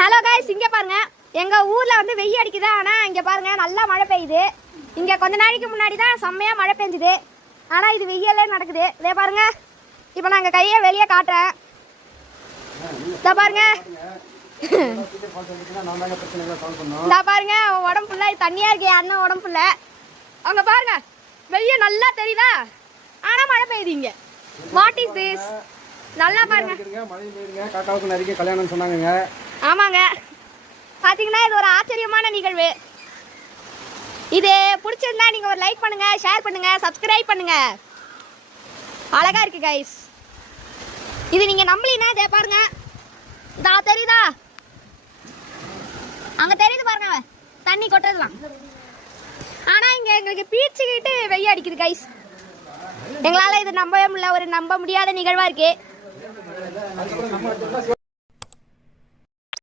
Hello guys, இங்கே பாருங்க. எங்கள் ஊரில் வந்து வெயில் அடிக்குது. ஆனால் இங்கே பாருங்க நல்லா மழை பெய்யுது. இங்கே கொஞ்ச நாளைக்கு முன்னாடி தான் செம்மையாக மழை பெஞ்சுது. ஆனால் இது வெயிலே நடக்குது. இதே பாருங்க, இப்போ நான் எங்கள் கையை வெளியே காட்டுறேன். இதை பாருங்க, இந்த பாருங்க அவன் உடம்பு ஃபுல்லாக தண்ணியாக இருக்கே. அண்ணன் உடம்பு ஃபுல்ல அவங்க பாருங்க, வெயில் நல்லா தெரியுதா? ஆனால் மழை பெய்யுது. இங்கே வாட் இஸ் திஸ்? நல்லா பாருங்க. காக்காவுக்கு நிறைய கல்யாணம் சொன்னாங்க. ஆமாங்க, பார்த்தீங்கன்னா இது ஒரு ஆச்சரியமான நிகழ்வு. இது பிடிச்சிருந்தா நீங்கள் ஒரு லைக் பண்ணுங்க, ஷேர் பண்ணுங்க, சப்ஸ்கிரைப் பண்ணுங்க. அழகா இருக்கு கைஸ். இது நீங்க நம்பலினா இதே பாருங்க, இதா தெரியுதா? அங்க தெரியுது பாருங்க தண்ணி கொட்டுறதுலாம். ஆனா இங்க எங்களுக்கு பீச்சுக்கிட்டு வெய்ய அடிக்குது கைஸ். எங்களால இது நம்பவே முடியல. ஒரு நம்ப முடியாத நிகழ்வா இருக்கு.